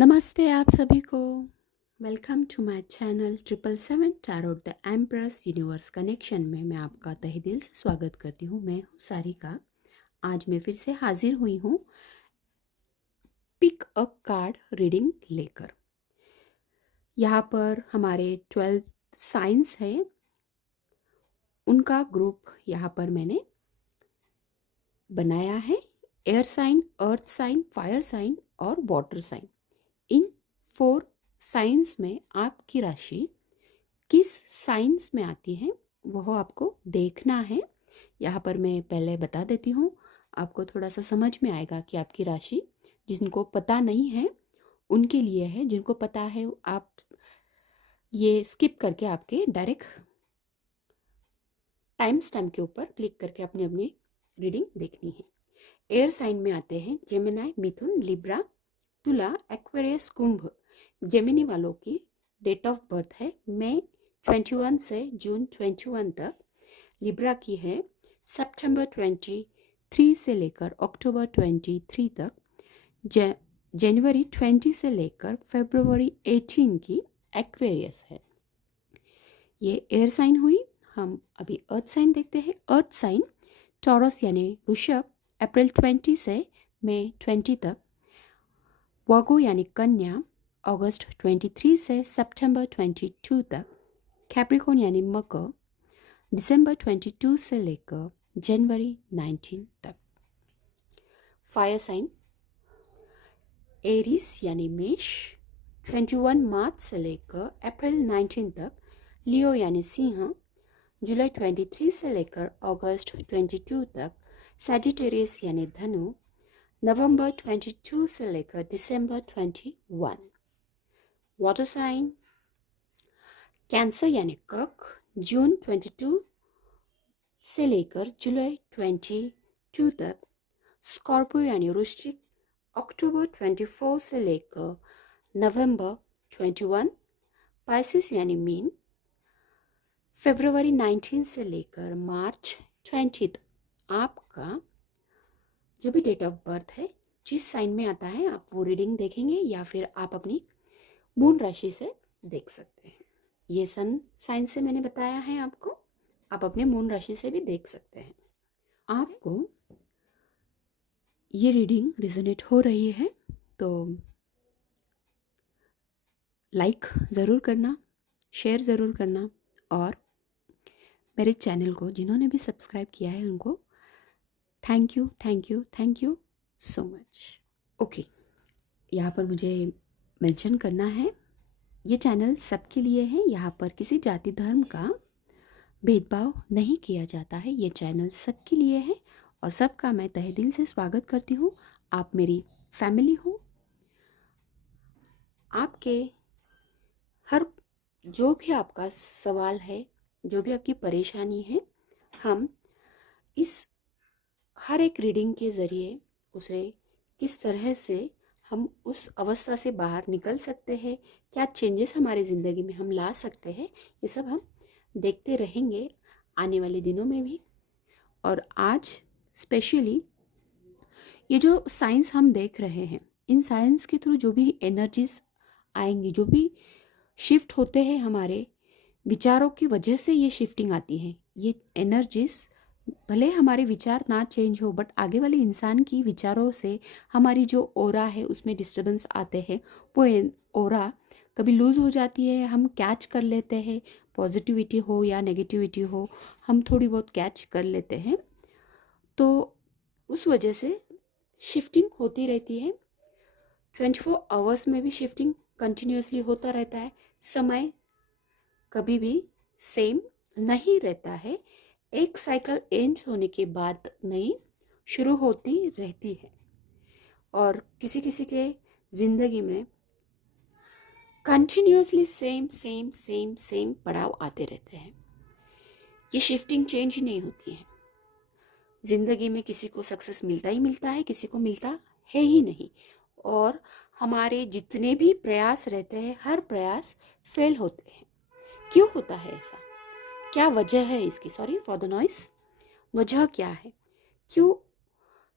नमस्ते आप सभी को। Welcome to my channel 777 tarot the empress universe connection में मैं आपका तहे दिल से स्वागत करती हूँ। मैं हूँ सारिका। आज मैं फिर से हाजिर हुई हूँ पिक अ कार्ड रीडिंग लेकर। यहाँ पर हमारे 12 साइंस है, उनका ग्रुप यहाँ पर मैंने बनाया है। Air sign, earth sign, fire sign और वाटर साइन। इन 4 साइंस में आपकी राशि किस साइंस में आती है वह आपको देखना है। यहाँ पर मैं पहले बता देती हूँ, आपको थोड़ा सा समझ में आएगा कि आपकी राशि, जिनको पता नहीं है उनके लिए है, जिनको पता है आप ये स्किप करके आपके डायरेक्ट टाइम स्टैम्प के ऊपर क्लिक करके अपनी अपनी रीडिंग देखनी है। एयर साइन में आते हैं जेमिनी, मिथुन, लिब्रा, तुला, एक्वेरियस, कुंभ। जेमिनी वालों की डेट ऑफ बर्थ है मई 21 से जून 21 तक। लिब्रा की है सितंबर 23 से लेकर अक्टूबर 23 तक। जनवरी 20 से लेकर फरवरी 18 की एक्वेरियस है। ये एयर साइन हुई। हम अभी अर्थ साइन देखते हैं। अर्थ साइन टॉरस यानी वृषभ, अप्रैल 20 से मई 20 तक। वर्गो यानी कन्या, अगस्त 23 से सितंबर 22 तक। कैप्रिकॉर्न यानी मकर, दिसंबर 22 से लेकर जनवरी 19 तक। फायर साइन एरिस यानी मेष, 21 मार्च से लेकर अप्रैल 19 तक। लियो यानी सिंह, जुलाई 23 से लेकर अगस्त 22 तक। सैजिटेरियस यानी धनु, नवंबर 22 से लेकर दिसंबर 21। वाटर साइन कैंसर यानी कर्क, जून 22 से लेकर जुलाई 22 तक। स्कॉर्पियो यानी वृश्चिक, अक्टूबर 24 से लेकर नवंबर 21। पाइसिस यानी मीन, फरवरी 19 से लेकर मार्च 20 तक। आपका जो भी डेट ऑफ बर्थ है, जिस साइन में आता है, आप वो रीडिंग देखेंगे या फिर आप अपनी मून राशि से देख सकते हैं। ये सन साइन से मैंने बताया है आपको, आप अपने मून राशि से भी देख सकते हैं। आपको ये रीडिंग रिजोनेट हो रही है तो लाइक ज़रूर करना, शेयर ज़रूर करना, और मेरे चैनल को जिन्होंने भी सब्सक्राइब किया है उनको thank you, thank you, thank you so much. Okay, यहाँ पर मुझे मेंशन करना है, ये चैनल सबके लिए है। यहाँ पर किसी जाति धर्म का भेदभाव नहीं किया जाता है। ये चैनल सबके लिए है और सबका मैं तहे दिल से स्वागत करती हूँ। आप मेरी फैमिली हो। आपके हर जो भी आपका सवाल है, जो भी आपकी परेशानी है, हम इस हर एक रीडिंग के ज़रिए उसे किस तरह से हम उस अवस्था से बाहर निकल सकते हैं, क्या चेंजेस हमारी ज़िंदगी में हम ला सकते हैं, ये सब हम देखते रहेंगे आने वाले दिनों में भी। और आज स्पेशली ये जो साइंस हम देख रहे हैं, इन साइंस के थ्रू जो भी एनर्जीज आएंगी, जो भी शिफ्ट होते हैं हमारे विचारों की वजह से ये शिफ्टिंग आती है। ये एनर्जीज भले हमारे विचार ना चेंज हो, बट आगे वाले इंसान की विचारों से हमारी जो ओरा है उसमें डिस्टर्बेंस आते हैं। वो ओरा कभी लूज हो जाती है, हम कैच कर लेते हैं। पॉजिटिविटी हो या नेगेटिविटी हो, हम थोड़ी बहुत कैच कर लेते हैं। तो उस वजह से शिफ्टिंग होती रहती है। 24 आवर्स में भी शिफ्टिंग कंटिन्यूसली होता रहता है। समय कभी भी सेम नहीं रहता है। एक साइकिल एंड होने के बाद नई शुरू होती रहती है। और किसी किसी के ज़िंदगी में continuously same same same same पड़ाव आते रहते हैं। ये शिफ्टिंग चेंज ही नहीं होती है। ज़िंदगी में किसी को सक्सेस मिलता ही मिलता है, किसी को मिलता है ही नहीं। और हमारे जितने भी प्रयास रहते हैं, हर प्रयास फेल होते हैं। क्यों होता है ऐसा? क्या वजह है इसकी? Sorry for the noise. वजह क्या है? क्यों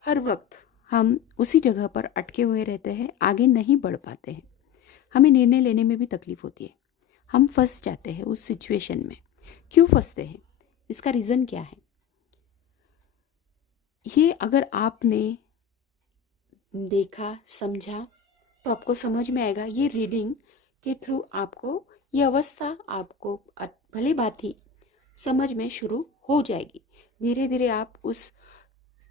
हर वक्त हम उसी जगह पर अटके हुए रहते हैं, आगे नहीं बढ़ पाते हैं? हमें निर्णय लेने में भी तकलीफ होती है, हम फंस जाते हैं उस सिचुएशन में। क्यों फंसते हैं, इसका रीज़न क्या है, ये अगर आपने देखा समझा तो आपको समझ में आएगा। ये रीडिंग के थ्रू आपको ये अवस्था आपको भली बात ही समझ में शुरू हो जाएगी। धीरे धीरे आप उस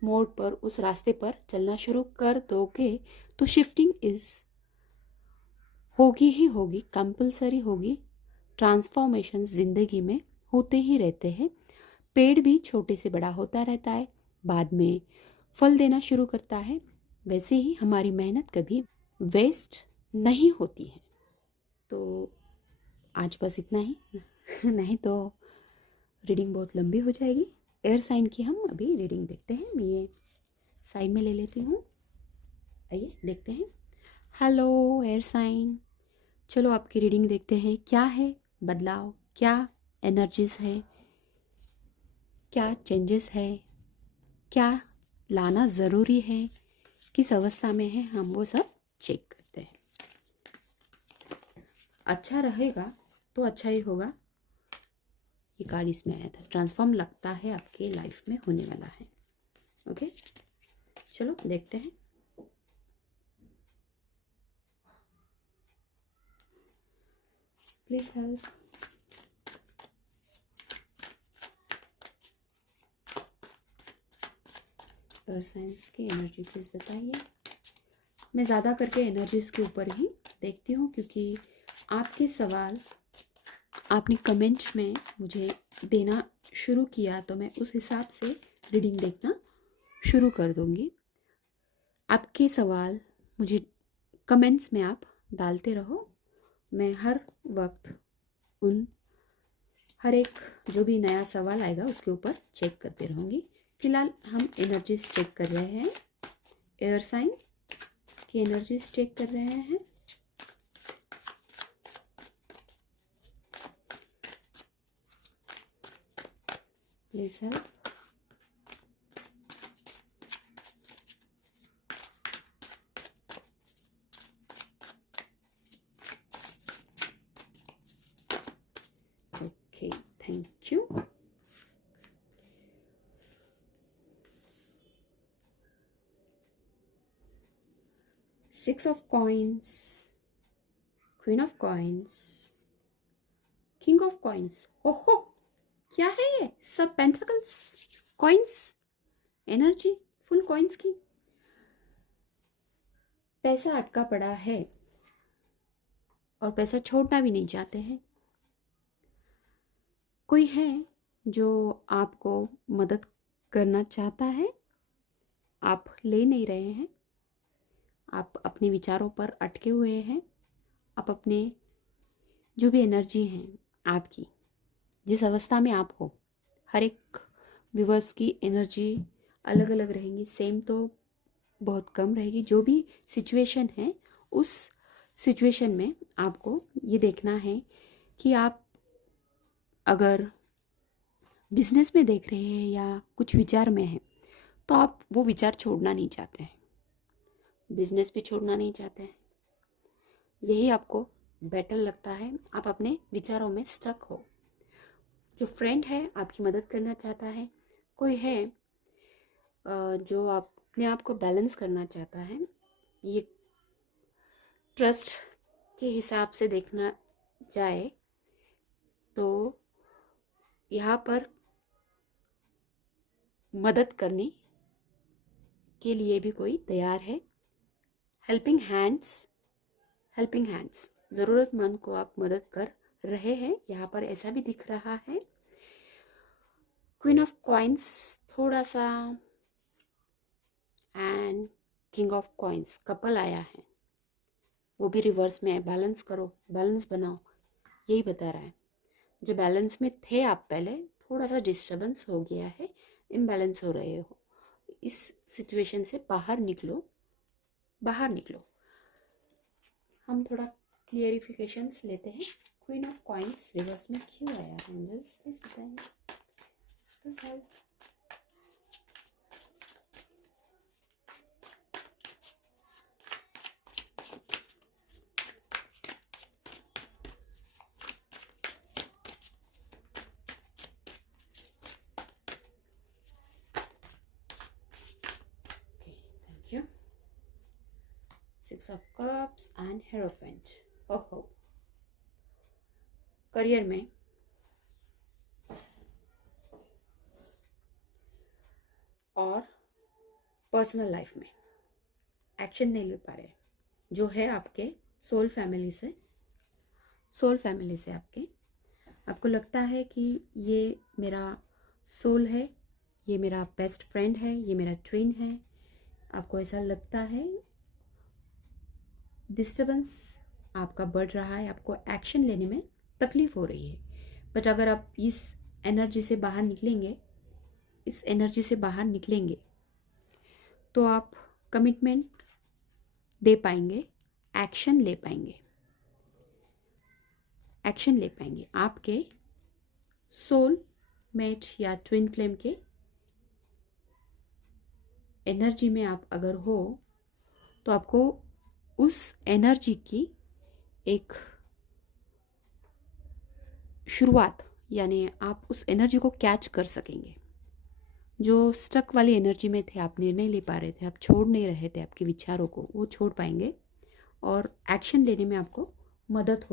मोड़ पर, उस रास्ते पर चलना शुरू कर दोगे तो शिफ्टिंग होगी ही होगी, कंपलसरी होगी। ट्रांसफॉर्मेशन जिंदगी में होते ही रहते हैं। पेड़ भी छोटे से बड़ा होता रहता है, बाद में फल देना शुरू करता है। वैसे ही हमारी मेहनत कभी वेस्ट नहीं होती है। तो आज बस इतना ही नहीं तो रीडिंग बहुत लंबी हो जाएगी। एयर साइन की हम अभी रीडिंग देखते हैं। मैं ये साइड में ले लेती हूँ, आइए देखते हैं। हेलो एयर साइन, चलो आपकी रीडिंग देखते हैं। क्या है बदलाव, क्या एनर्जीज है, क्या चेंजेस है, क्या लाना ज़रूरी है, किस अवस्था में है, हम वो सब चेक करते हैं। अच्छा रहेगा तो अच्छा ही होगा। ये कार्ड इसमें आया था, ट्रांसफॉर्म लगता है आपके लाइफ में होने वाला है। ओके, चलो देखते हैं। Please help. अर्थ साइंस की एनर्जी प्लीज बताइए। मैं ज़्यादा करके एनर्जीज के ऊपर ही देखती हूँ, क्योंकि आपके सवाल आपने कमेंट में मुझे देना शुरू किया तो मैं उस हिसाब से रीडिंग देखना शुरू कर दूँगी। आपके सवाल मुझे कमेंट्स में आप डालते रहो, मैं हर वक्त हर एक जो भी नया सवाल आएगा उसके ऊपर चेक करते रहूँगी। फिलहाल हम एनर्जीज चेक कर रहे हैं, एयर साइन की एनर्जीज चेक कर रहे हैं। Please help. Okay, thank you. Six of coins, queen of coins, king of coins. ओहो, क्या है ये सब? Pentacles, coins, energy full coins की। पैसा अटका पड़ा है और पैसा छोड़ना भी नहीं चाहते हैं। कोई है जो आपको मदद करना चाहता है, आप ले नहीं रहे हैं, आप अपने विचारों पर अटके हुए हैं। आप अपने जो भी एनर्जी हैं आपकी, जिस अवस्था में आप हो, हर एक व्यूवर्स की एनर्जी अलग अलग रहेंगी, सेम तो बहुत कम रहेगी। जो भी सिचुएशन है उस सिचुएशन में आपको ये देखना है कि आप अगर बिजनेस में देख रहे हैं या कुछ विचार में हैं तो आप वो विचार छोड़ना नहीं चाहते हैं, बिजनेस भी छोड़ना नहीं चाहते हैं। यही आपको बेटर लगता है, आप अपने विचारों में स्टक हो। जो फ्रेंड है आपकी मदद करना चाहता है, कोई है जो अपने आप को बैलेंस करना चाहता है। ये ट्रस्ट के हिसाब से देखना जाए तो यहाँ पर मदद करने के लिए भी कोई तैयार है। हेल्पिंग हैंड्स, ज़रूरतमंद को आप मदद कर रहे हैं, यहाँ पर ऐसा भी दिख रहा है। क्वीन ऑफ कॉइन्स थोड़ा सा, and king of coins, couple आया है, वो भी रिवर्स में है। बैलेंस करो, बैलेंस बनाओ, यही बता रहा है। जो बैलेंस में थे आप पहले, थोड़ा सा डिस्टर्बेंस हो गया है, इम्बैलेंस हो रहे हो। इस सिचुएशन से बाहर निकलो, बाहर निकलो। हम थोड़ा क्लियरिफिकेशंस लेते हैं। क्वीन ऑफ कॉइन्स रिवर्स में क्यों आया है एंजल्स, प्लीज बताइए। इसका help. Six of cups and hierophant. ओहो, करियर में और पर्सनल लाइफ में एक्शन नहीं ले पा रहे, जो है आपके सोल फैमिली से, आपको लगता है कि ये मेरा सोल है, ये मेरा बेस्ट फ्रेंड है, ये मेरा ट्विन है। आपको ऐसा लगता है, डिस्टर्बेंस आपका बढ़ रहा है, आपको एक्शन लेने में तकलीफ हो रही है। बट अगर आप इस एनर्जी से बाहर निकलेंगे, तो आप कमिटमेंट दे पाएंगे, एक्शन ले पाएंगे। आपके सोल मेट या ट्विन फ्लेम के एनर्जी में आप अगर हो, तो आपको उस एनर्जी की एक शुरुआत, यानी आप उस एनर्जी को कैच कर सकेंगे। जो स्टक वाली एनर्जी में थे, आप निर्णय ले पा रहे थे, आप छोड़ नहीं रहे थे आपके विचारों को, वो छोड़ पाएंगे और एक्शन लेने में आपको मदद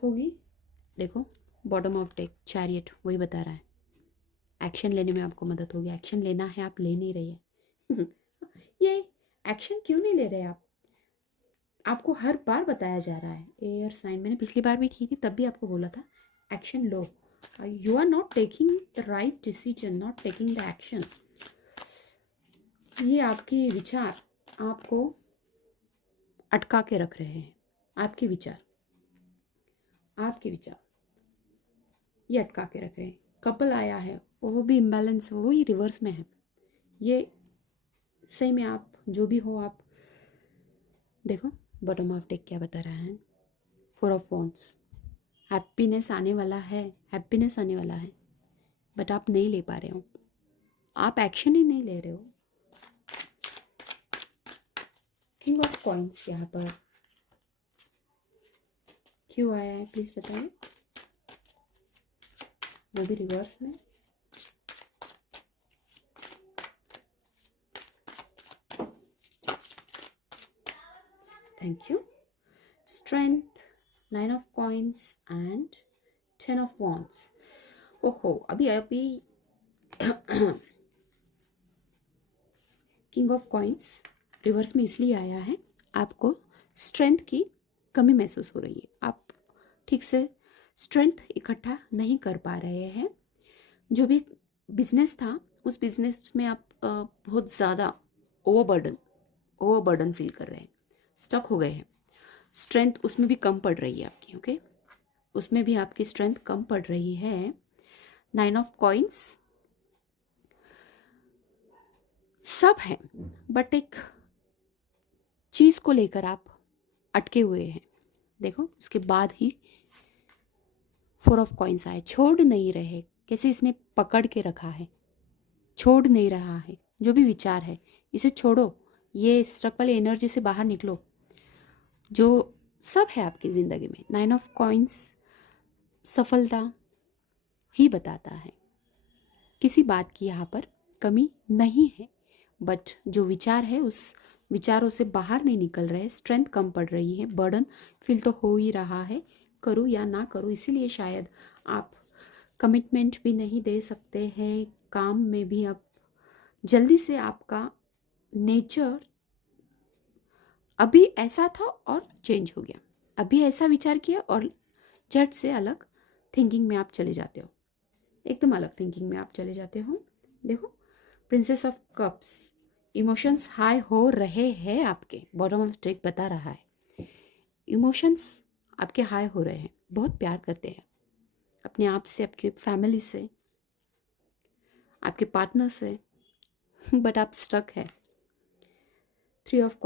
होगी। देखो, बॉटम ऑफ डेक चैरियट वही बता रहा है, एक्शन लेने में आपको मदद होगी। एक्शन लेना है, आप ले नहीं रहे हैं। ये एक्शन क्यों नहीं ले रहे आप? आपको हर बार बताया जा रहा है, एयर साइन मैंने पिछली बार भी की थी, तब भी आपको बोला था एक्शन लो। You are not taking the right decision, not taking the action. ये आपके विचार आपको अटका के रख रहे हैं। आपके विचार ये अटका के रख रहे हैं। कपल आया है, वो भी इम्बैलेंस, वो ही रिवर्स में है। ये सही में आप जो भी हो, आप देखो बॉटम ऑफ डेक क्या बता रहा है, फोर ऑफ वॉन्ड्स। हैप्पीनेस आने वाला है, बट आप नहीं ले पा रहे हो, आप एक्शन ही नहीं ले रहे हो। किंग ऑफ कॉइंस यहाँ पर क्यों आया है, प्लीज बताएं। वो भी रिवर्स में। Thank you. Strength, nine of coins and 10 of wands. ओहो, अभी किंग ऑफ कॉइंस रिवर्स में इसलिए आया है, आपको स्ट्रेंथ की कमी महसूस हो रही है। आप ठीक से स्ट्रेंथ इकट्ठा नहीं कर पा रहे हैं। जो भी बिजनेस था, उस बिजनेस में आप बहुत ज़्यादा ओवरबर्डन फील कर रहे हैं, स्टक हो गए हैं। स्ट्रेंथ उसमें भी कम पड़ रही है आपकी, ओके? उसमें भी आपकी स्ट्रेंथ कम पड़ रही है। नाइन ऑफ कॉइंस सब है, बट एक चीज को लेकर आप अटके हुए हैं। देखो, उसके बाद ही फोर ऑफ कॉइंस आए। छोड़ नहीं रहे, कैसे इसने पकड़ के रखा है, छोड़ नहीं रहा है। जो भी विचार है, इसे छोड़ो, ये स्ट्रक वाली एनर्जी से बाहर निकलो। जो सब है आपकी जिंदगी में, नाइन ऑफ कॉइंस सफलता ही बताता है। किसी बात की यहाँ पर कमी नहीं है, बट जो विचार है, उस विचारों से बाहर नहीं निकल रहे, स्ट्रेंथ कम पड़ रही है, बर्डन फील तो हो ही रहा है, करूँ या ना करूँ। इसीलिए शायद आप कमिटमेंट भी नहीं दे सकते हैं। काम में भी अब जल्दी से आपका नेचर अभी ऐसा था और चेंज हो गया, अभी ऐसा विचार किया और झट से अलग थिंकिंग में आप चले जाते हो, एकदम अलग थिंकिंग में आप चले जाते हो। देखो, princess of cups, emotions high हो रहे हैं आपके, बॉटम ऑफ डेक बता रहा है इमोशंस आपके हाई हो रहे हैं। बहुत प्यार करते हैं अपने आप से, आपके फैमिली से, आपके पार्टनर से, बट आप स्टक है। थ्री ऑफ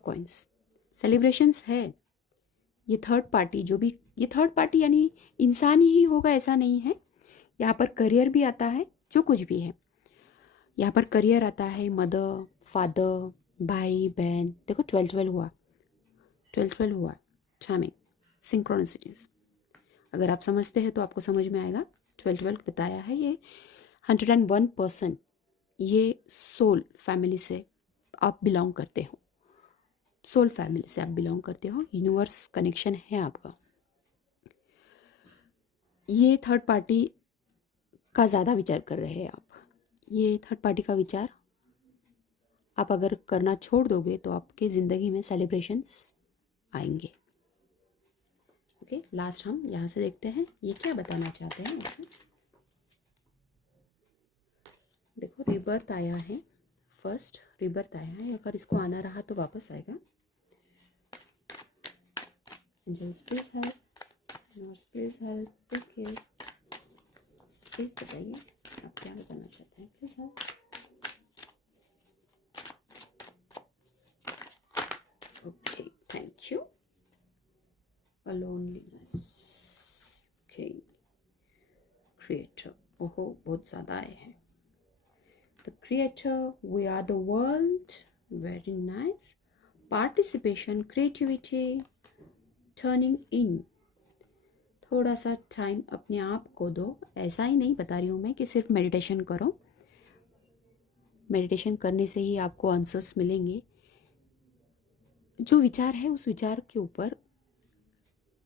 कॉइंस सेलिब्रेशंस है। ये थर्ड पार्टी यानी इंसान ही होगा ऐसा नहीं है। यहाँ पर करियर भी आता है, जो कुछ भी है यहाँ पर करियर आता है, मदर, फादर, भाई, बहन। देखो 12-12 हुआ, चार्मिंग सिंक्रोनिसिटीज। अगर आप समझते हैं तो आपको समझ में आएगा। 12-12 बताया है, ये 101% ये सोल फैमिली से आप बिलोंग करते हो, सोल फैमिली से आप बिलोंग करते हो, यूनिवर्स कनेक्शन है आपका। ये थर्ड पार्टी का ज़्यादा विचार कर रहे हैं आप। ये थर्ड पार्टी का विचार आप अगर करना छोड़ दोगे तो आपके ज़िंदगी में सेलिब्रेशंस आएंगे। ओके, लास्ट हम यहाँ से देखते हैं ये क्या बताना चाहते हैं आपको। देखो रिबर्थ आया है, फर्स्ट रिबर्थ आया है, अगर इसको आना रहा तो वापस आएगा। Angels please help, universe please help. Okay, please बताइए आप क्या बताना चाहते हैं, please help. Okay, thank you. Loneliness, okay, creator, ओहो बहुत ज़्यादा आए हैं। The creator, we are the world, very nice. Participation, creativity, turning in. थोड़ा सा टाइम अपने आप को दो। ऐसा ही नहीं बता रही हूँ मैं कि सिर्फ मेडिटेशन करो, मेडिटेशन करने से ही आपको आंसर्स मिलेंगे। जो विचार है उस विचार के ऊपर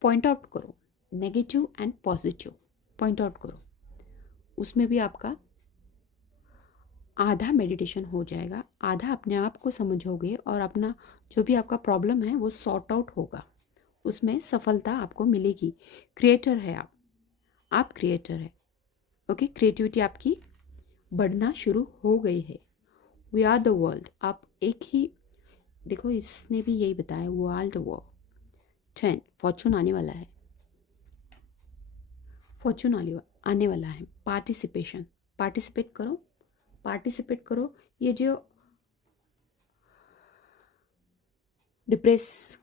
पॉइंट आउट करो, negative and positive point out करो, उसमें भी आपका आधा मेडिटेशन हो जाएगा, आधा अपने आप को समझोगे और अपना जो भी आपका प्रॉब्लम है वो सॉर्ट आउट होगा, उसमें सफलता आपको मिलेगी। क्रिएटर है आप क्रिएटर है। ओके, क्रिएटिविटी आपकी बढ़ना शुरू हो गई है। वी आर द वर्ल्ड, आप एक ही, देखो इसने भी यही बताया, we are the world. 10 fortune आने वाला है, फॉर्चून आने वाला है। पार्टिसिपेशन, पार्टिसिपेट करो, पार्टिसिपेट करो। ये जो डिप्रेस,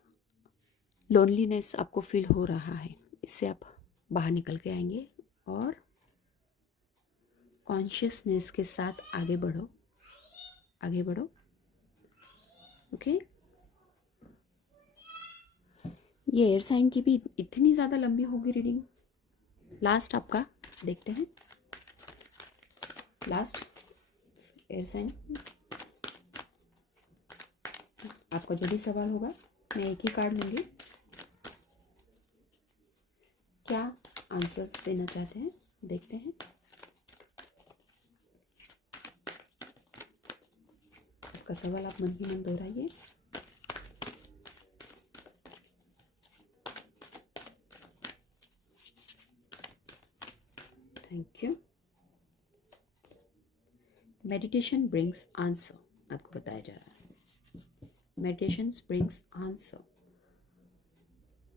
लोनलीनेस आपको फील हो रहा है, इससे आप बाहर निकल के आएंगे और कॉन्शियसनेस के साथ आगे बढ़ो, आगे बढ़ो। ओके, ये एयर साइन की भी इतनी ज़्यादा लंबी होगी रीडिंग। लास्ट आपका देखते हैं, लास्ट एयर साइन आपका जो भी सवाल होगा मैं एक ही कार्ड लूँगी। क्या आंसर्स देना चाहते हैं देखते हैं। आपका सवाल आप मन ही मन दोहराइए। Thank you. Meditation brings answer, आपको बताया जा रहा है, मेडिटेशन ब्रिंग्स आंसर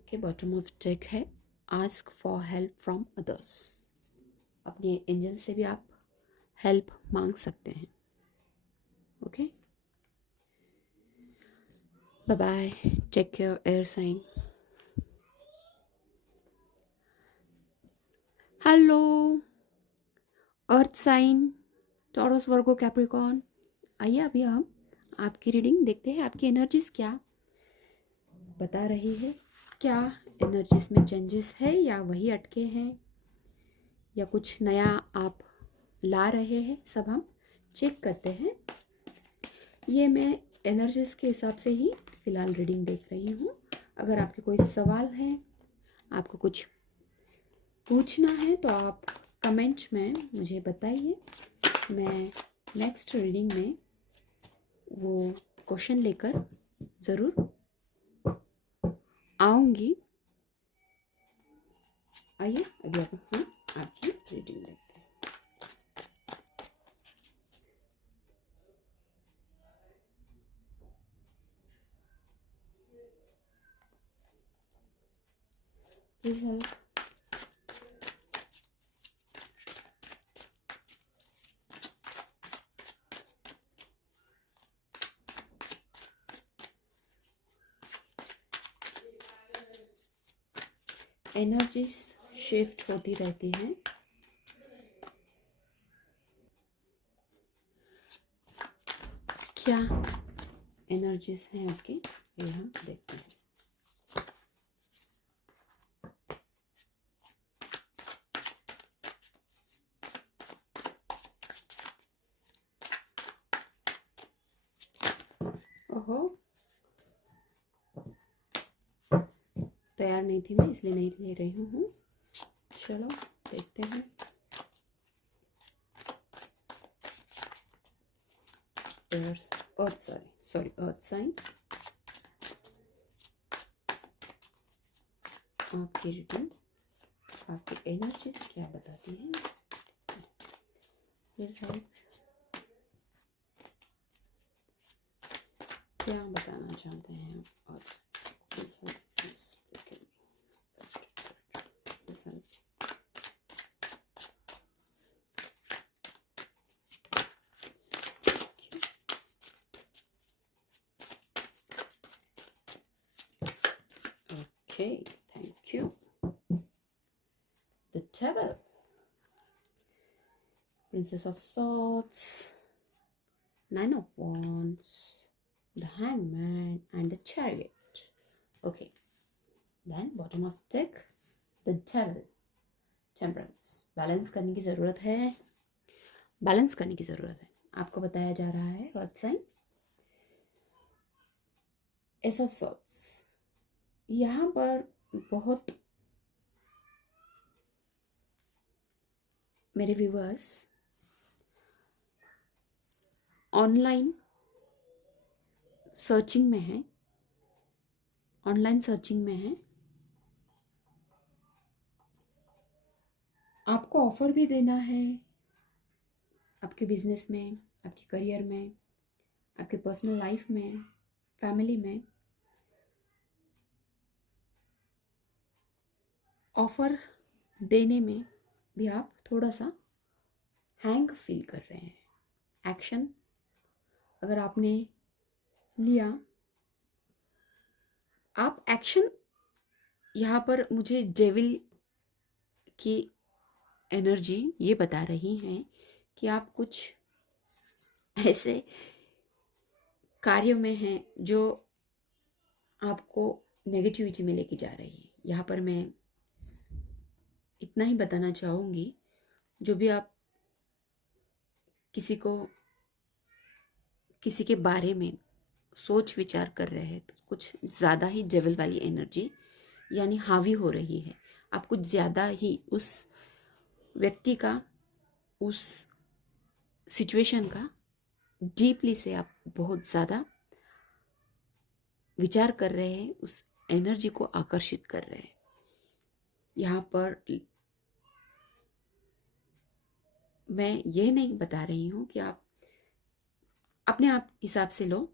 के बॉटम ऑफ डेक है, ask for help from others. अपने एंजल से भी आप हेल्प मांग सकते हैं। Okay, bye bye, take care air sign. Hello earth sign, Taurus Virgo Capricorn, आइए अभी हम आपकी रीडिंग देखते हैं। आपकी एनर्जीज क्या बता रही है, क्या एनर्जीज में चेंजेस है या वही अटके हैं या कुछ नया आप ला रहे हैं, सब हम चेक करते हैं। ये मैं एनर्जीज के हिसाब से ही फ़िलहाल रीडिंग देख रही हूँ। अगर आपके कोई सवाल हैं, आपको कुछ पूछना है तो आप कमेंट में मुझे बताइए, मैं नेक्स्ट रीडिंग में वो क्वेश्चन लेकर ज़रूर आऊँगी। आइए अभी हम आपकी रीडिंग देखते हैं। Please help. एनर्जीज शिफ्ट होती रहती हैं, क्या एनर्जीज हैं आपकी ये हम देखते हैं। ओहो, तैयार नहीं थी मैं, इसलिए नहीं ले रही हूँ। चलो देखते हैं। अर्थ साइन आपकी रीडिंग, आपकी एनर्जीज क्या बताती हैं? क्या बताना चाहते हैं आप? Okay, thank you. The Devil, Princess of Swords, Nine of Wands, the Hangman, and the Chariot. Okay, then bottom of deck, the Devil, Temperance. Balance करने की ज़रूरत है, बैलेंस करने की ज़रूरत है, आपको बताया जा रहा है। Earth sign, ace of swords, यहाँ पर बहुत मेरे व्यूवर्स ऑनलाइन सर्चिंग में हैं, ऑनलाइन सर्चिंग में हैं। आपको ऑफर भी देना है आपके बिजनेस में, आपके करियर में, आपके पर्सनल लाइफ में, फैमिली में। ऑफर देने में भी आप थोड़ा सा हैंग फील कर रहे हैं। एक्शन अगर आपने लिया, आप एक्शन, यहाँ पर मुझे डेविल की एनर्जी ये बता रही हैं कि आप कुछ ऐसे कार्य में हैं जो आपको नेगेटिविटी में लेके जा रही है। यहाँ पर मैं इतना ही बताना चाहूँगी, जो भी आप किसी के बारे में सोच विचार कर रहे हैं, तो कुछ ज़्यादा ही डेविल वाली एनर्जी यानी हावी हो रही है। आप कुछ ज़्यादा ही उस व्यक्ति का, उस सिचुएशन का डीपली से आप बहुत ज़्यादा विचार कर रहे हैं, उस एनर्जी को आकर्षित कर रहे हैं। यहाँ पर मैं ये नहीं बता रही हूँ कि आप अपने आप हिसाब से लो।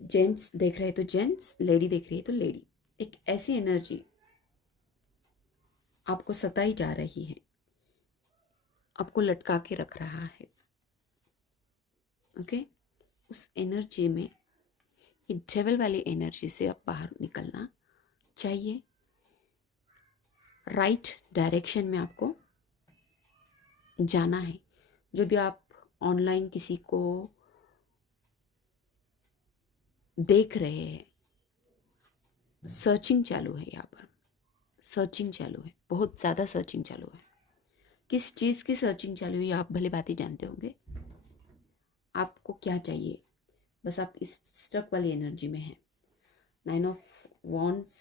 जेंट्स देख रहे तो जेंट्स, लेडी देख रही है तो लेडी। एक ऐसी एनर्जी आपको सताई जा रही है, आपको लटका के रख रहा है। ओके, उस एनर्जी में, ये डेविल वाली एनर्जी से आप बाहर निकलना चाहिए। राइट डायरेक्शन में आपको जाना है। जो भी आप ऑनलाइन किसी को देख रहे हैं, सर्चिंग चालू है, यहाँ पर सर्चिंग चालू है, बहुत ज़्यादा सर्चिंग चालू है। किस चीज़ की सर्चिंग चालू है आप भले बात ही जानते होंगे। आपको क्या चाहिए, बस आप इस स्टक वाली एनर्जी में हैं। 9 ऑफ वॉन्ड्स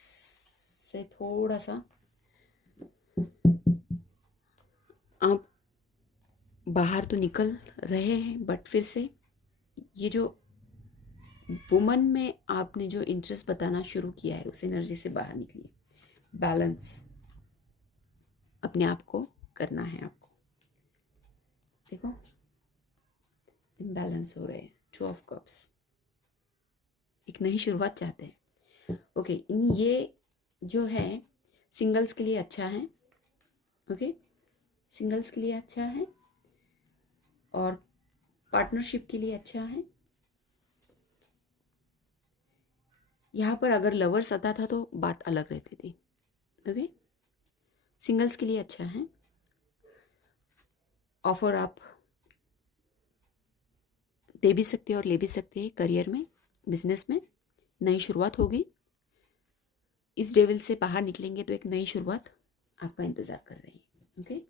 से थोड़ा सा आप बाहर तो निकल रहे हैं, बट फिर से ये जो वुमन में आपने जो इंटरेस्ट बताना शुरू किया है, उस एनर्जी से बाहर निकलिए। बैलेंस अपने आप को करना है। आपको देखो, इम्बैलेंस हो रहे हैं। 2 ऑफ कप्स, एक नई शुरुआत चाहते हैं। ओके, ये जो है सिंगल्स के लिए अच्छा है। ओके, सिंगल्स के लिए अच्छा है और पार्टनरशिप के लिए अच्छा है। यहाँ पर अगर लवर्स आता था तो बात अलग रहती थी। ओके, सिंगल्स के लिए अच्छा है। ऑफर आप दे भी सकते हैं और ले भी सकते हैं। करियर में, बिजनेस में नई शुरुआत होगी। इस डेविल से बाहर निकलेंगे तो एक नई शुरुआत आपका इंतजार कर रही है। ओके,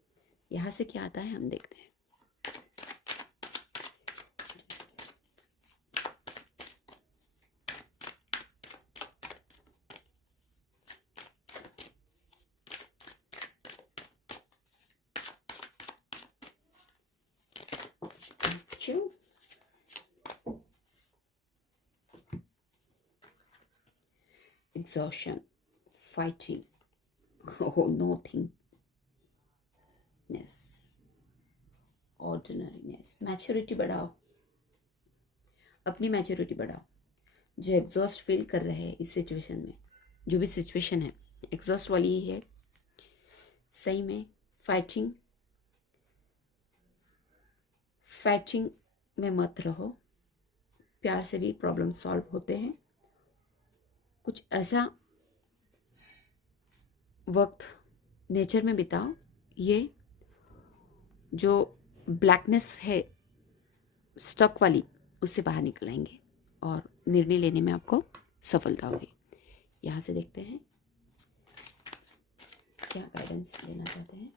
यहाँ से क्या आता है हम देखते हैं। exhaustion, fighting, oh nothingness, ordinariness. Maturity बढ़ाओ, अपनी मैच्योरिटी बढ़ाओ. जो एग्जॉस्ट फील कर रहे हैं इस सिचुएशन में, जो भी सिचुएशन है एग्जॉस्ट वाली ही है, सही में फाइटिंग में मत रहो. प्यार से भी प्रॉब्लम सॉल्व होते हैं. कुछ ऐसा वक्त नेचर में बिताओ. ये जो ब्लैकनेस है स्टक वाली, उससे बाहर निकल आएंगे और निर्णय लेने में आपको सफलता होगी. यहाँ से देखते हैं क्या गाइडेंस लेना चाहते हैं.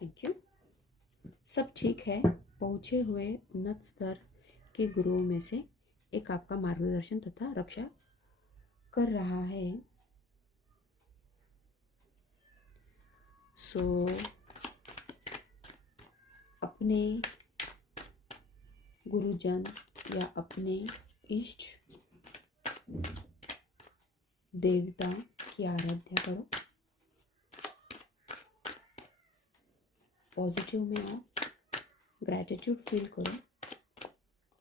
Thank you. सब ठीक है. पहुँचे हुए उन्नत स्तर के गुरुओं में से एक आपका मार्गदर्शन तथा रक्षा कर रहा है. सो अपने गुरुजन या अपने इष्ट देवता की आराधना करो. पॉजिटिव में आओ. ग्रैटिट्यूड फील करो.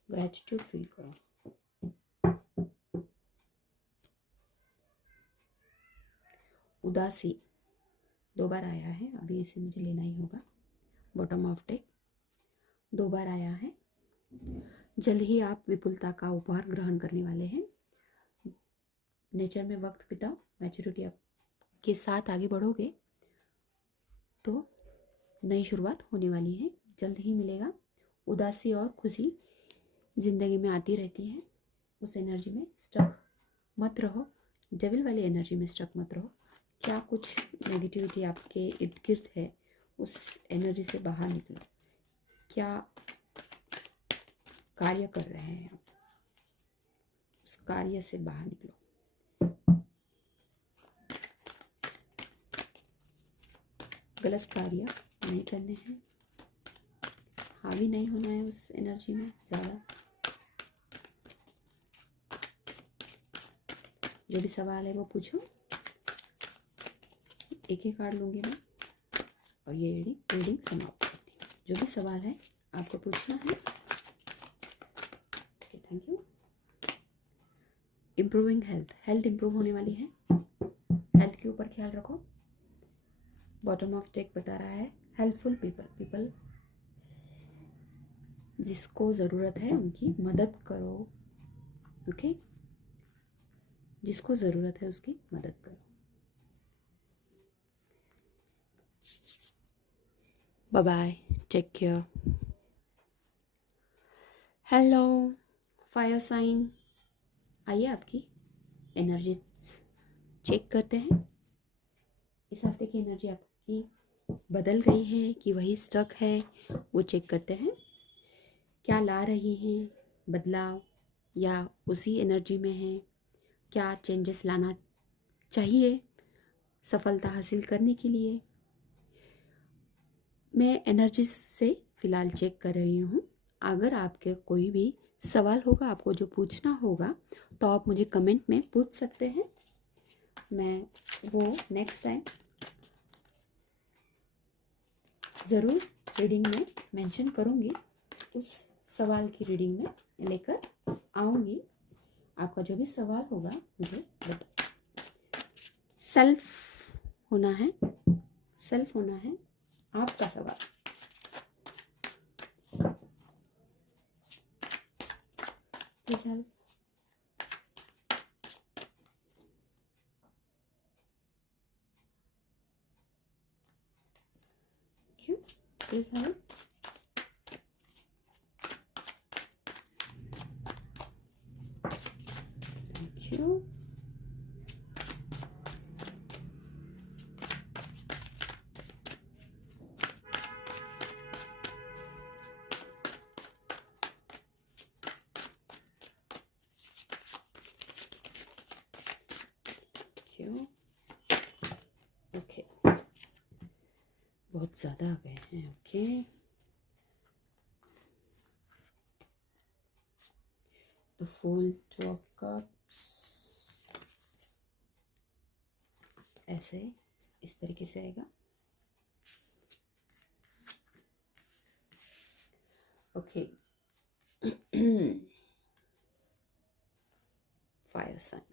ग्रैटिट्यूड फील करो. उदासी 2 बार आया है. अभी इसे मुझे लेना ही होगा. बॉटम ऑफ डेक 2 बार आया है. जल्द ही आप विपुलता का उपहार ग्रहण करने वाले हैं. नेचर में वक्त बिताओ. मैच्योरिटी के साथ आगे बढ़ोगे तो नई शुरुआत होने वाली है. जल्द ही मिलेगा. उदासी और खुशी जिंदगी में आती रहती है. उस एनर्जी में स्टक मत रहो. डेविल वाली एनर्जी में स्टक मत रहो. क्या कुछ नेगेटिविटी आपके इर्द गिर्द है, उस एनर्जी से बाहर निकलो. क्या कार्य कर रहे हैं आप, उस कार्य से बाहर निकलो. गलत कार्य नहीं करने हैं. हावी नहीं होना है उस एनर्जी में ज़्यादा. जो भी सवाल है वो पूछो. एक ही कार्ड लूँगी मैं और ये रीडिंग समाप्त करती हूँ. जो भी सवाल है आपको पूछना है. Thank you. Improving health improve होने वाली है. हेल्थ के ऊपर ख्याल रखो. बॉटम ऑफ डेक बता रहा है हेल्पफुल पीपल जिसको ज़रूरत है उनकी मदद करो. ओके. जिसको ज़रूरत है उसकी मदद करो. Bye bye. Take care. Hello fire sign. आइए आपकी एनर्जी चेक करते हैं. इस हफ्ते की एनर्जी आपकी बदल गई है कि वही स्टक है, वो चेक करते हैं. क्या ला रही हैं बदलाव या उसी एनर्जी में है. क्या चेंजेस लाना चाहिए सफलता हासिल करने के लिए. मैं एनर्जी से फ़िलहाल चेक कर रही हूँ. अगर आपके कोई भी सवाल होगा, आपको जो पूछना होगा, तो आप मुझे कमेंट में पूछ सकते हैं. मैं वो नेक्स्ट टाइम ज़रूर रीडिंग में मेंशन करूँगी. उस सवाल की रीडिंग में लेकर आऊँगी. आपका जो भी सवाल होगा मुझे बताइए. सेल्फ होना है आपका सवाल. Please help. क्यों? Please help. Thank you. You. Okay, बहुत ज़्यादा आ गए हैं। Okay, the fool 2 of cups, ऐसे इस तरीके से आएगा। Okay, fire sign,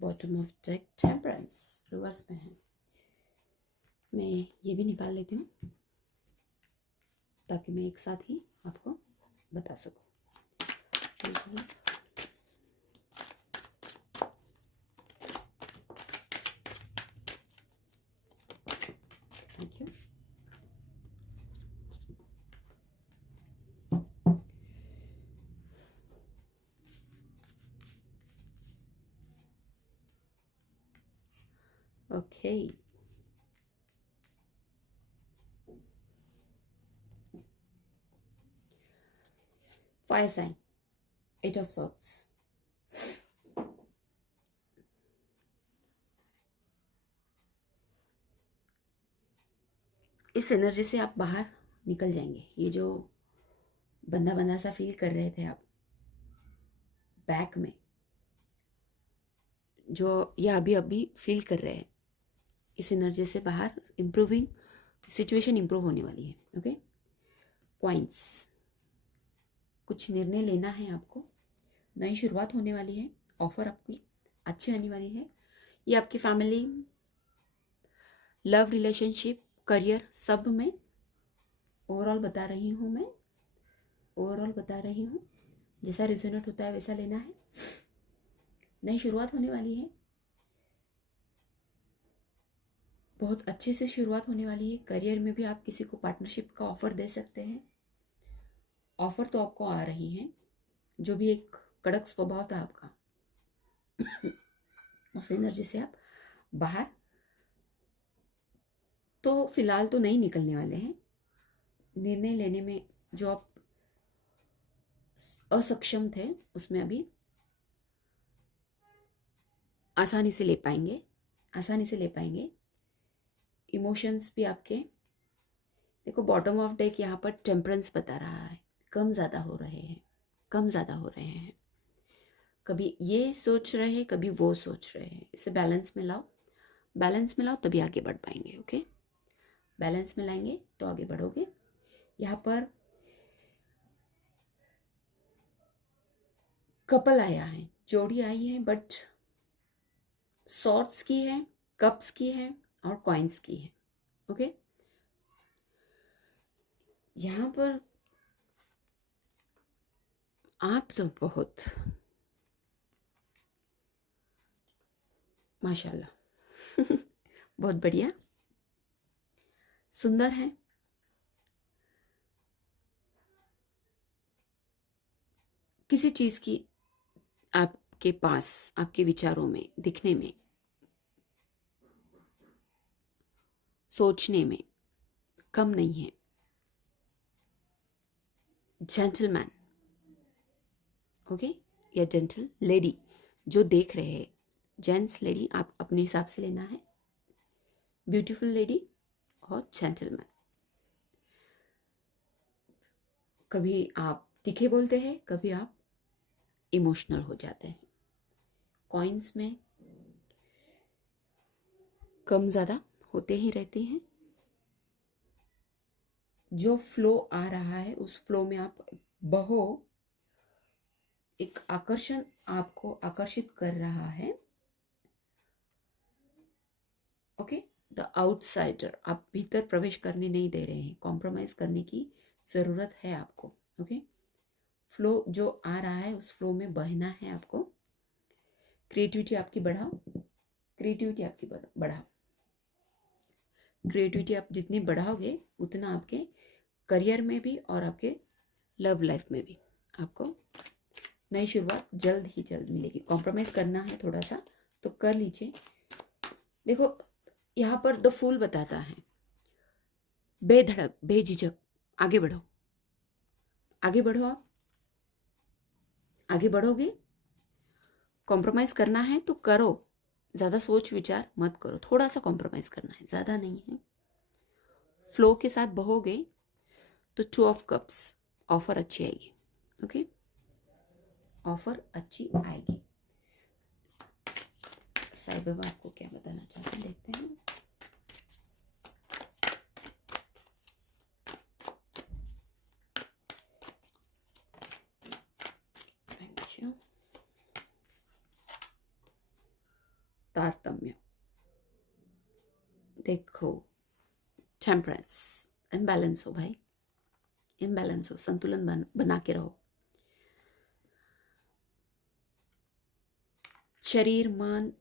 bottom of deck temperance reverse में है। मैं ये भी निकाल लेती हूँ ताकि मैं एक साथ ही आपको बता सकूँ। Thank you. Okay, fire sign, 8 of swords. इस एनर्जी से आप बाहर निकल जाएंगे। ये जो बंधा बंधा सा फील कर रहे थे आप बैक में, जो या अभी अभी फील कर रहे हैं, इस एनर्जी से बाहर इम्प्रूविंग सिचुएशन इम्प्रूव होने वाली है। ओके, क्वाइंस, कुछ निर्णय लेना है आपको, नई शुरुआत होने वाली है, ऑफर आपकी अच्छी आने वाली है। ये आपकी फैमिली, लव, रिलेशनशिप, करियर, सब में ओवरऑल बता रही हूँ मैं, ओवरऑल बता रही हूँ। जैसा रिजोनेट होता है वैसा लेना है। नई शुरुआत होने वाली है, बहुत अच्छे से शुरुआत होने वाली है। करियर में भी आप किसी को पार्टनरशिप का ऑफर दे सकते हैं। ऑफर तो आपको आ रही हैं। जो भी एक कड़क स्वभाव था आपका, उस एनर्जी से आप बाहर तो फिलहाल तो नहीं निकलने वाले हैं। निर्णय लेने में जो आप असक्षम थे, उसमें अभी आसानी से ले पाएंगे, आसानी से ले पाएंगे। इमोशंस भी आपके, देखो बॉटम ऑफ डेक यहाँ पर टेम्परेंस बता रहा है, कम ज़्यादा हो रहे हैं, कम ज़्यादा हो रहे हैं। कभी ये सोच रहे हैं, कभी वो सोच रहे हैं। इसे बैलेंस में लाओ, बैलेंस में लाओ, तभी आगे बढ़ पाएंगे। ओके, बैलेंस में लाएंगे तो आगे बढ़ोगे। यहाँ पर कपल आया है, जोड़ी आई है, बट सॉर्ट्स की है, कप्स की है और कॉइन्स की है। ओके, यहाँ पर आप तो बहुत माशाल्लाह बहुत बढ़िया, सुंदर है। किसी चीज़ की आपके पास, आपके विचारों में, दिखने में, सोचने में कम नहीं है। जेंटलमैन, ओके, या जेंटल लेडी जो देख रहे हैं, जेंट्स लेडी आप अपने हिसाब से लेना है, ब्यूटीफुल लेडी और जेंटलमैन। कभी आप तीखे बोलते हैं, कभी आप इमोशनल हो जाते हैं। कॉइन्स में कम ज़्यादा होते ही रहते हैं। जो फ्लो आ रहा है उस फ्लो में आप बहो, एक आकर्षण आपको आकर्षित कर रहा है। ओके, द आउटसाइडर, आप भीतर प्रवेश करने नहीं दे रहे हैं, कॉम्प्रोमाइज करने की ज़रूरत है आपको। ओके, फ्लो जो आ रहा है उस फ्लो में बहना है आपको। क्रिएटिविटी आपकी बढ़ाओ, क्रिएटिविटी आपकी बढ़ाओ। क्रिएटिविटी आप जितनी बढ़ाओगे उतना आपके करियर में भी और आपके लव लाइफ में भी आपको नई शुरुआत जल्द ही जल्द मिलेगी। कॉम्प्रोमाइज करना है थोड़ा सा तो कर लीजिए। देखो यहाँ पर द फूल बताता है, बेधड़क, बेझिझक आगे बढ़ो, आगे बढ़ो। आप आगे बढ़ोगे कॉम्प्रोमाइज़ करना है तो करो, ज़्यादा सोच विचार मत करो, थोड़ा सा कॉम्प्रोमाइज़ करना है, ज़्यादा नहीं है। फ्लो के साथ बहोगे तो 2 ऑफ कप्स ऑफर अच्छी आएगी। ओके, ऑफर अच्छी आएगी। साईं बाबा आपको क्या बताना चाहते हैं, देखते हैं। Thank you. तारतम्य, देखो, टेम्परेंस, इम्बैलेंस हो भाई, इम्बैलेंस हो, संतुलन बना के रहो। शरीर मन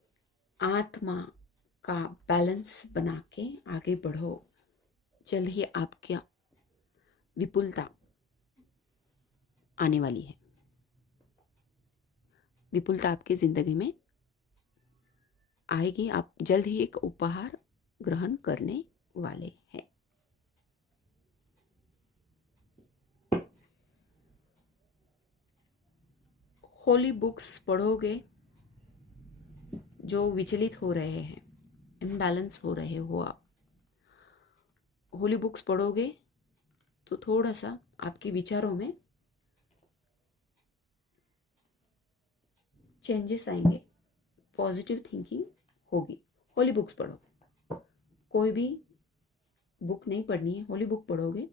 आत्मा का बैलेंस बना के आगे बढ़ो। जल्द ही आपकी विपुलता आने वाली है। विपुलता आपकी जिंदगी में आएगी। आप जल्द ही एक उपहार ग्रहण करने वाले हैं। होली बुक्स पढ़ोगे, जो विचलित हो रहे हैं, इम्बैलेंस हो रहे हो आप, होली बुक्स पढ़ोगे तो थोड़ा सा आपके विचारों में चेंजेस आएंगे, पॉजिटिव थिंकिंग होगी। होली बुक्स पढ़ो, कोई भी बुक नहीं पढ़नी है, होली बुक पढ़ोगे,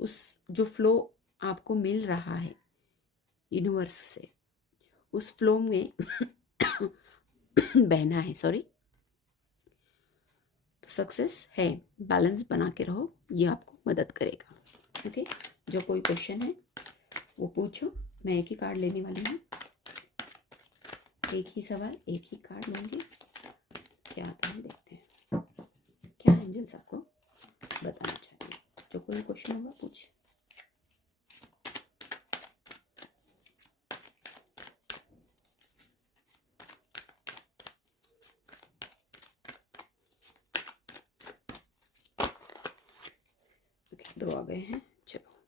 उस जो फ्लो आपको मिल रहा है यूनिवर्स से, उस फ्लो में बहना है, सॉरी, तो सक्सेस है। बैलेंस बना के रहो, ये आपको मदद करेगा। ओके, जो कोई क्वेश्चन है वो पूछो, मैं एक ही कार्ड लेने वाली हूँ, एक ही सवाल, एक ही कार्ड लेंगे, क्या आता है देखते हैं, क्या एंजल्स आपको बताना चाहिए। जो कोई क्वेश्चन होगा पूछ। ओके, 2 आ गए हैं, चलो।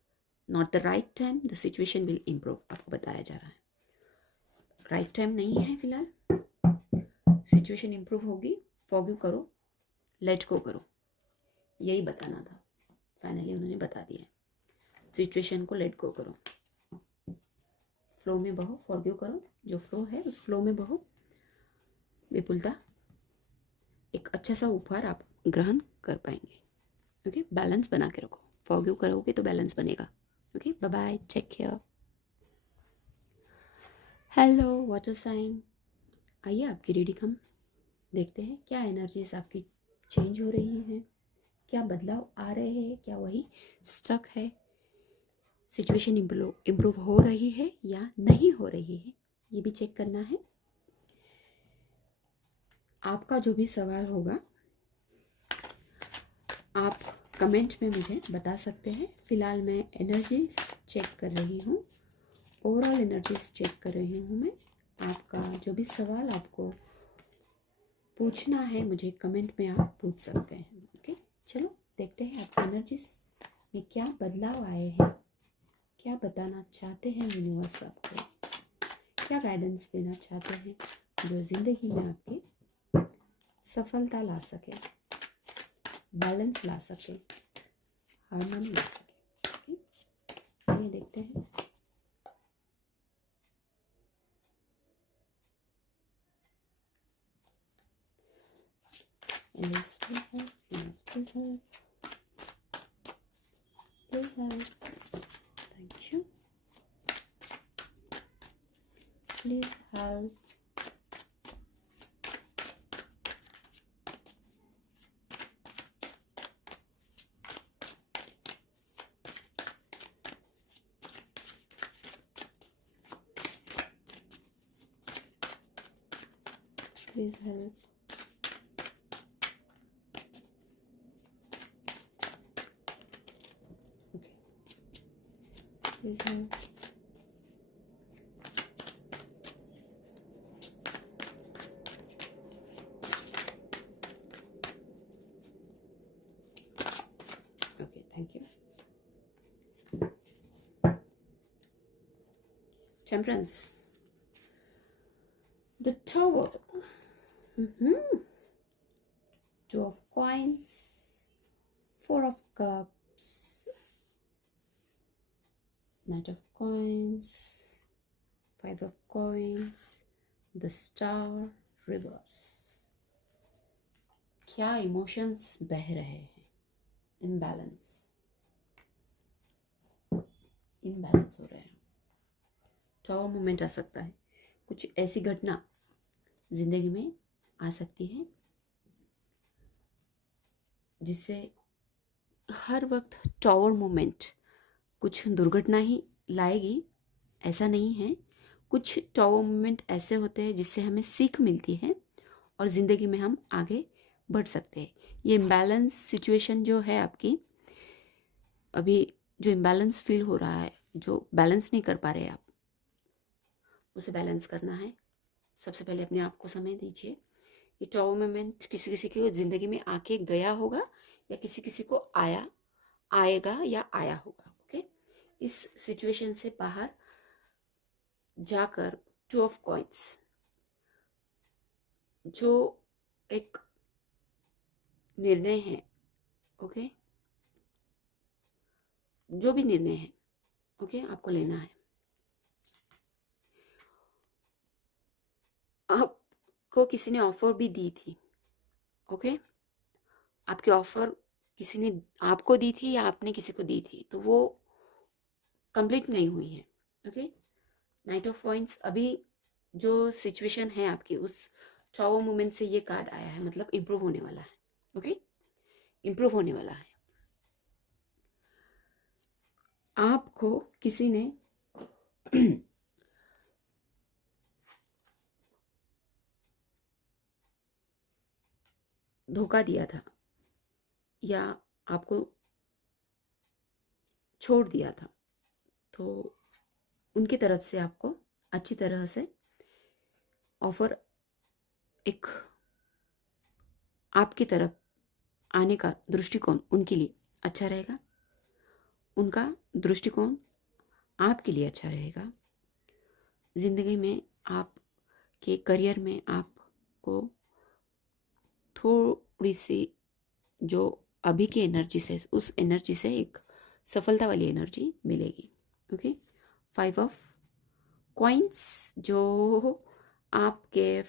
Not the right time, the situation will improve, आपको बताया जा रहा है। राइट टाइम नहीं है फिलहाल, सिचुएशन इम्प्रूव होगी, फॉरगिव करो, लेट गो करो, यही बताना था। फाइनली उन्होंने बता दिया, सिचुएशन को लेट गो करो, फ्लो में बहो, फॉरगिव करो, जो फ्लो है उस फ्लो में बहो, विपुलता, एक अच्छा सा उपहार आप ग्रहण कर पाएंगे। ओके, बैलेंस बना के रखो, फॉरगिव करोगे तो बैलेंस बनेगा। Okay, bye bye, take care. Hello water sign, आइए आपकी रीडिंग हम देखते हैं, क्या एनर्जीज आपकी चेंज हो रही हैं, क्या बदलाव आ रहे हैं, क्या वही स्टक है, सिचुएशन इम्प्रूव हो रही है या नहीं हो रही है, ये भी चेक करना है। आपका जो भी सवाल होगा आप कमेंट में मुझे बता सकते हैं। फिलहाल मैं एनर्जीज चेक कर रही हूँ, ओवरऑल एनर्जीज चेक कर रही हूँ मैं। आपका जो भी सवाल आपको पूछना है मुझे कमेंट में आप पूछ सकते हैं। ओके, चलो देखते हैं आपकी एनर्जीज में क्या बदलाव आए हैं, क्या बताना चाहते हैं यूनिवर्स आपको, क्या गाइडेंस देना चाहते हैं जो ज़िंदगी में आपकी सफलता ला सके, बैलेंस ला सके, हार्मनी ला सके। आइए देखते हैं। Yes, please help. Yes, please help. Please help. Thank you. Please help. Please help. Okay. Please help. Okay, thank you. Temperance. The tower, two of coins, four of cups, night of coins, five of coins, the star, reverse. क्या emotions बह रहे हैं? Imbalance हो रहे हैं। Tower moment आ सकता है, कुछ ऐसी घटना जिंदगी में आ सकती है जिससे हर वक्त टावर मोमेंट कुछ दुर्घटना ही लाएगी, ऐसा नहीं है। कुछ टावर मोमेंट ऐसे होते हैं जिससे हमें सीख मिलती है और ज़िंदगी में हम आगे बढ़ सकते हैं। ये इम्बैलेंस सिचुएशन जो है आपकी, अभी जो इम्बैलेंस फील हो रहा है, जो बैलेंस नहीं कर पा रहे आप, उसे बैलेंस करना है। सबसे पहले अपने आप को समय दीजिए। ये टावर मोमेंट किसी किसी की ज़िंदगी में आके गया होगा या किसी किसी को आएगा या आया होगा। ओके, इस सिचुएशन से बाहर जाकर टू ऑफ कॉइंस, जो एक निर्णय है, ओके, जो भी निर्णय है, ओके, आपको लेना है। आपको किसी ने ऑफर भी दी थी, ओके, आपकी ऑफर किसी ने आपको दी थी या आपने किसी को दी थी, तो वो कंप्लीट नहीं हुई है। ओके, नाइट ऑफ कॉइंस, अभी जो सिचुएशन है आपकी, उस टावर मोमेंट से ये कार्ड आया है, मतलब इम्प्रूव होने वाला है। ओके, इम्प्रूव होने वाला है। आपको किसी ने धोखा दिया था या आपको छोड़ दिया था, तो उनकी तरफ से आपको अच्छी तरह से ऑफर, एक आपकी तरफ आने का दृष्टिकोण उनके लिए अच्छा रहेगा, उनका दृष्टिकोण आपके लिए अच्छा रहेगा। ज़िंदगी में आपके करियर में आपको थोड़ी सी जो अभी की एनर्जी से, उस एनर्जी से एक सफलता वाली एनर्जी मिलेगी। ओके, फाइव ऑफ कॉइंस, जो आपके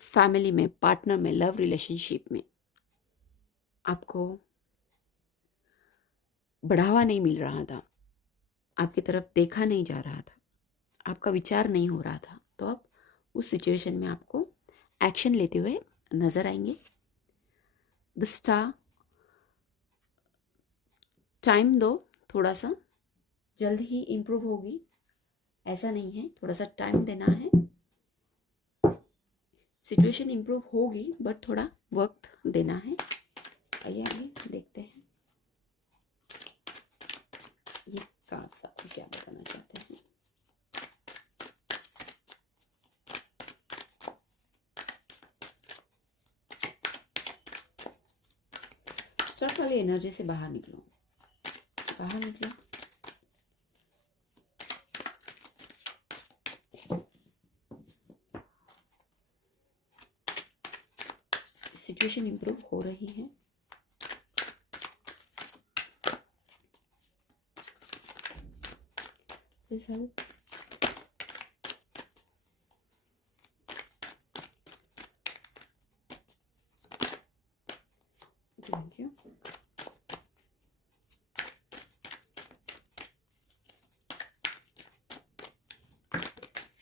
फैमिली में, पार्टनर में, लव रिलेशनशिप में आपको बढ़ावा नहीं मिल रहा था, आपकी तरफ देखा नहीं जा रहा था, आपका विचार नहीं हो रहा था, तो अब उस सिचुएशन में आपको एक्शन लेते हुए नजर आएंगे। द स्टार, टाइम दो, थोड़ा सा, जल्द ही इम्प्रूव होगी, ऐसा नहीं है, थोड़ा सा टाइम देना है। सिचुएशन इम्प्रूव होगी बट थोड़ा वक्त देना है। आइए आगे देखते हैं ये कार्ड्स आपको क्या बताना चाहते हैं। स्ट्रक वाली एनर्जी से बाहर निकलो, बाहर निकलो। सिचुएशन इम्प्रूव हो रही है। Please help. Thank you.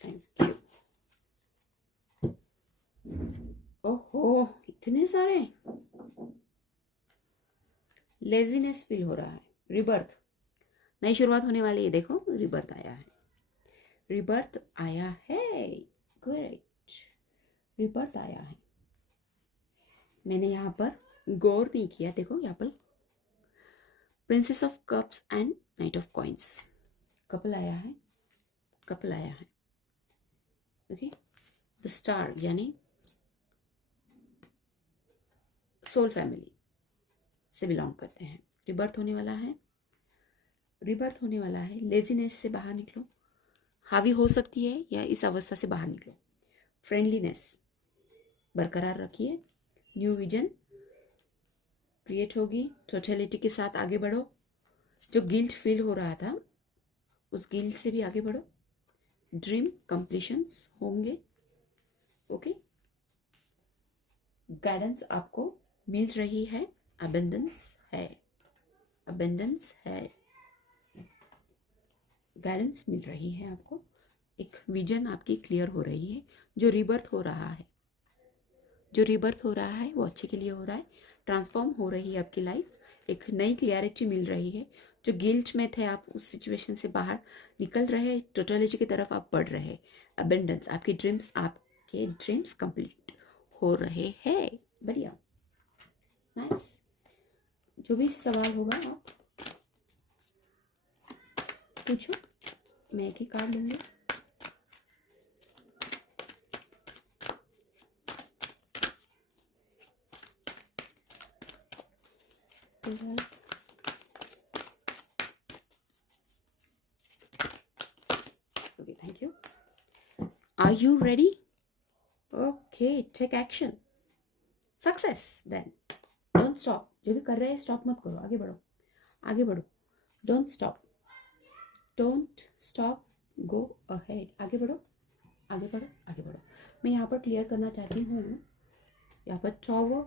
Thank you. ओहो, इतने सारे। लेजीनेस फील हो रहा है। रिबर्थ, नई शुरुआत होने वाली है। देखो, रिबर्थ आया है, रिबर्थ आया है। ग्रेट, रिबर्थ आया है। मैंने यहाँ पर गौर नहीं किया, देखो यहाँ पर princess of cups and night of coins, couple आया है, कपल आया है। ओके, द स्टार यानी सोल फैमिली से बिलोंग करते हैं। रिबर्थ होने वाला है, रिबर्थ होने वाला है। लेजीनेस से बाहर निकलो, हावी हो सकती है या इस अवस्था से बाहर निकलो। फ्रेंडलीनेस बरकरार रखिए। न्यू विजन क्रिएट होगी। टोटलिटी के साथ आगे बढ़ो। जो गिल्ट फील हो रहा था उस गिल्ट से भी आगे बढ़ो। ड्रीम कंप्लीशंस होंगे। ओके, गाइडेंस आपको मिल रही है। अबेंडेंस है, अबेंडेंस है, गाइडेंस मिल रही है आपको। एक विजन आपकी क्लियर हो रही है। जो रीबर्थ हो रहा है, जो रीबर्थ हो रहा है वो अच्छे के लिए हो रहा है। ट्रांसफॉर्म हो रही है आपकी लाइफ। एक नई क्लियरिटी मिल रही है। जो गिल्ट में थे आप उस सिचुएशन से बाहर निकल रहे, टोटलिटी की तरफ आप बढ़ रहे। अबेंडेंस, आपके ड्रीम्स कंप्लीट हो रहे हैं। बढ़िया, नाइस। जो भी सवाल होगा आप पूछो, मैं एक ही कार्ड लूँगी। Okay, thank you. Are you ready? Okay, take action. Success then. Don't stop. जो भी कर रहे हैं स्टॉप मत करो, आगे बढ़ो, आगे बढ़ो। Don't stop, don't stop, go ahead. आगे बढ़ो, आगे बढ़ो, आगे बढ़ो। मैं यहाँ पर क्लियर करना चाहती हूँ, यहाँ पर 100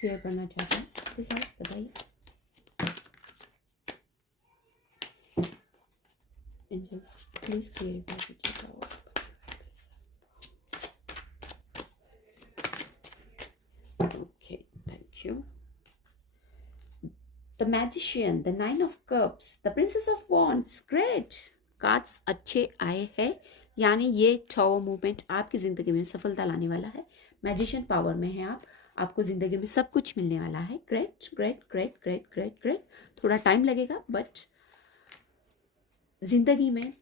क्लियर करना चाहती हूँ। इसके साथ बताइए एंजल्स, प्लीज क्लियरिफाई कीजिएगा। Okay, thank you. The magician, the 9 of cups, the princess of wands. Great cards अच्छे आए हैं, यानी ये 6 मूवमेंट आपकी जिंदगी में सफलता लाने वाला है। मैजिशियन पावर में है आप, आपको जिंदगी में सब कुछ मिलने वाला है। Great great great great great great. थोड़ा टाइम लगेगा बट जिंदगी में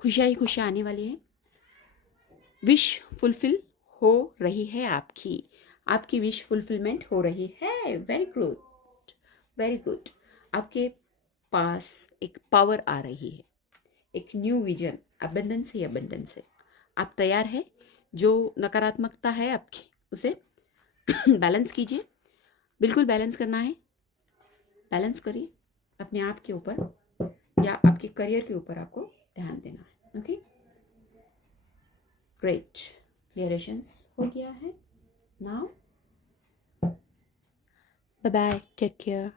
खुशियाँ ही खुशियाँ आने वाली है। विश फुलफिल हो रही है आपकी, आपकी विश फुलफिलमेंट हो रही है। Very good, very good. आपके पास एक पावर आ रही है, एक न्यू विजन। अबेंडेंस ही अबेंडेंस है। आप तैयार है? जो नकारात्मकता है आपकी उसे बैलेंस कीजिए। बिल्कुल बैलेंस करना है। बैलेंस करिए अपने आप के ऊपर या आपके करियर के ऊपर, आपको ध्यान देना है। Okay, great. क्लियरेशंस हो गया है। Now bye bye, take care.